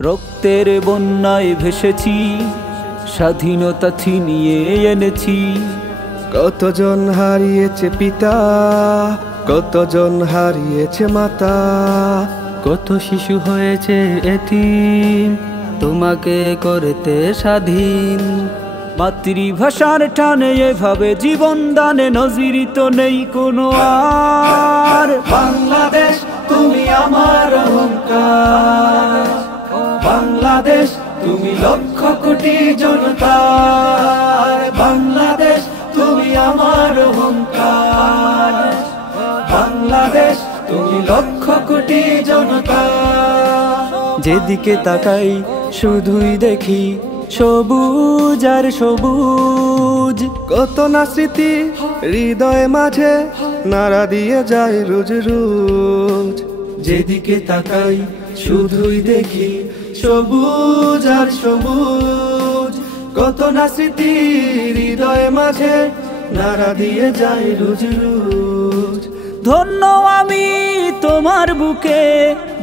রক্তের বন্যায় ভেসেছি, স্বাধীনতা ছিনিয়ে এনেছি। কতজন হারিয়েছে পিতা, কতজন হারিয়েছে মাতা, কত শিশু হয়েছে এতিম তোমাকে করতে স্বাধীন। মাতৃভাষার টানে এভাবে জীবন দানে নজির তো নেই কোনো আর। বাংলাদেশ তুমি আমার অহংকার, বাংলাদেশ তুমি লক্ষ কোটি জনতার। বাংলাদেশ তুমি আমার অহংকার, বাংলাদেশ তুমি লক্ষ কোটি জনতার। যেদিকে তাকাই শুধুই দেখি সবুজ আর সবুজ। কত না স্মৃতি হৃদয়ে মাঝে নাড়া দিয়ে যায় রোজ রোজ। যেদিকে তাকাই শুধুই দেখি সবুজ আর সবুজ। কত না স্মৃতি হৃদয়ে মাঝে নাড়া দিয়ে যায় রোজ রোজ। ধন্য আমি তোমার বুকে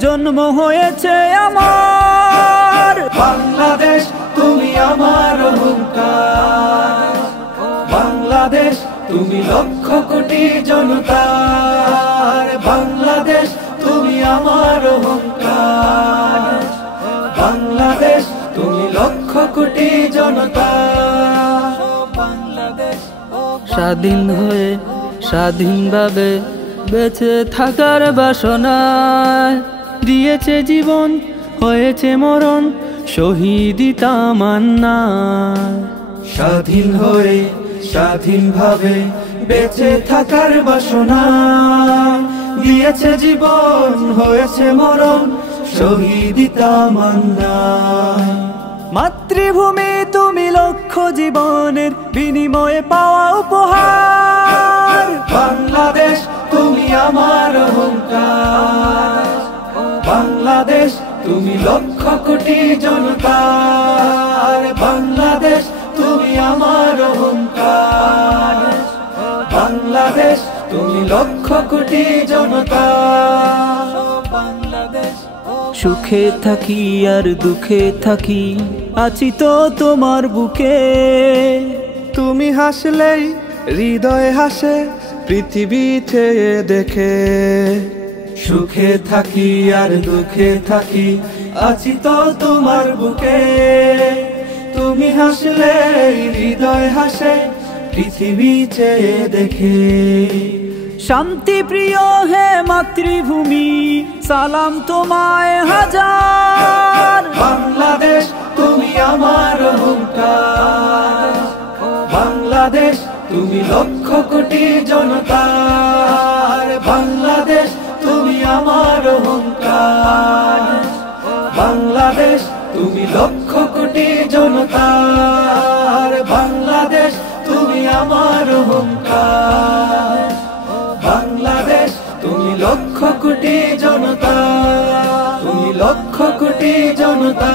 জন্ম হয়েছে আমার। বাংলাদেশ তুমি আমার অহংকার, বাংলাদেশ তুমি লক্ষ কোটি জনতার। বাংলাদেশ তুমি আমার অহংকার, বাংলাদেশ তুমি লক্ষ কোটি জনতার। বাংলাদেশ স্বাধীন হয়ে স্বাধীনভাবে বেঁচে থাকার বাসনায় দিয়েছে জীবন, হয়েছে মরণ, শহীদি তামান্নায়। স্বাধীন হয়ে স্বাধীনভাবে বেঁচে থাকার বাসনা দিয়েছে জীবন, হয়েছে মরণ, শহীদি তামান্নায়। মাতৃভূমি তুমি লক্ষ জীবনের বিনিময়ে পাওয়া উপহার। বাংলাদেশ তুমি আমার অহংকার, বাংলাদেশ তুমি লক্ষ কোটি জনতার। বাংলাদেশ তুমি আমার অহংকার, বাংলাদেশ তুমি লক্ষ কোটি জনতার। বাংলাদেশ সুখে থাকি আর দুঃখে থাকি, আছি তো তোমার বুকে। তুমি হাসলেই হৃদয় হাসে পৃথিবী চেয়ে দেখে। সুখে থাকি আর দুঃখে থাকি, আছি তো তোমার বুকে। তুমি হাসলেই হৃদয় হাসে পৃথিবী চেয়ে দেখে। শান্তি প্রিয় হে মাতৃভূমি, সালাম তোমায় হাজার। বাংলাদেশ তুমি আমার অহংকার, বাংলাদেশ তুমি লক্ষ কোটি জনতার। বাংলাদেশ তুমি আমার অহংকার, বাংলাদেশ তুমি লক্ষ কোটি জনতার। বাংলাদেশ তুমি আমার অহংকার, বাংলাদেশ তুমি লক্ষ কোটি জনতা, তুমি লক্ষ কোটি জনতা।